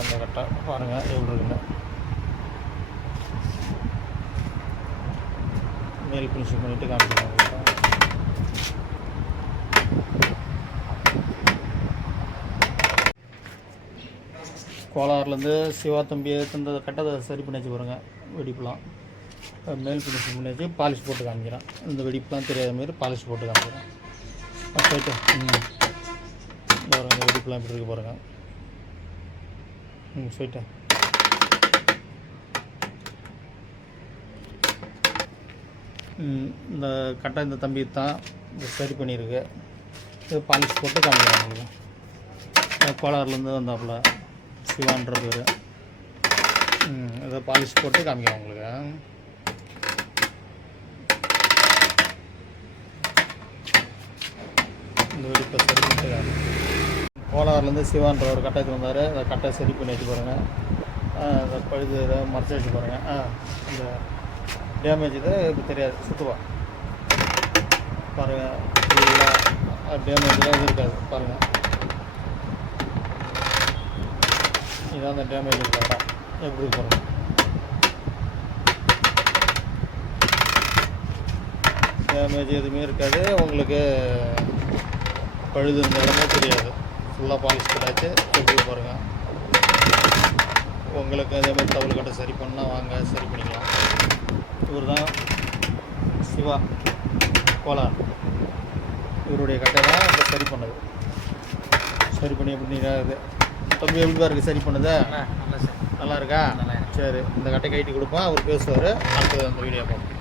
கடந்த கட்டை பாருங்கள் எவ்வளோ இருக்குங்க. மேல் ஃபினிஷிங் பண்ணிவிட்டு காமிக்கிறேன். கோலாறுலேருந்து சிவா தம்பி இந்த கட்டத்தை சரி பண்ணி வச்சு பாருங்கள். வெடிப்புலாம் மேல் ஃபினிஷிங் பண்ணி வச்சு பாலிஷ் போட்டு காமிக்கிறேன். இந்த வெடிப்புலாம் தெரியாத மாதிரி பாலிஷ் போட்டு காமிக்கிறேன். போய்ட்டு பாருங்கள் வெடிப்புலாம் இப்படி இருக்கு பாருங்கள். போய்ட்டு இந்த கட்டை இந்த தம்பி தான் சரி பண்ணியிருக்கு. இது பாலிஷ் போட்டு காமிக்கிறேன் உங்களுக்கு. கோலாறுலேருந்து வந்தாப்புல சிவான்ற பேர். இதை பாலிஷ் போட்டு காமிக்கிறேன் உங்களுக்கு. இந்த வெடிப்பை சரி பண்ணிட்டு கோலாறுலேருந்து சிவான்ற ஒரு கட்டத்துக்கு வந்தார். அந்த கட்டை சரி பண்ணி வச்சு பாருங்கள். இந்த பழுது இதை மறைச்சி வச்சு பாருங்கள். இந்த டேமேஜ் இதை இப்போ தெரியாது சுற்றுவா பாருங்கள். ஃபுல்லாக டேமேஜெலாம் இது இருக்காது பாருங்கள். இதான் அந்த டேமேஜ் இருக்கிற இடம் எப்படி பாருங்கள். டேமேஜ் எதுவுமே இருக்காது. உங்களுக்கு பழுது இந்த இடமே தெரியாது. ஃபுல்லாக பாலிஷ் கட்டாச்சு எப்படி பாருங்கள். உங்களுக்கு அதேமாதிரி தவறு கட்டை சரி பண்ணால் வாங்க சரி பண்ணிக்கலாம். இவர் தான் சிவா கோலார். இவருடைய கட்டை தான் இப்போ சரி பண்ணது. சரி பண்ணி எப்படி இது தம்பி எப்படி இருக்குது சரி பண்ணுது? நல்லா இருக்கா? சரி, இந்த கட்டை கைட்டி கொடுப்பேன். அவர் பேசுவார். அடுத்தது அந்த வீடியோ பார்ப்போம்.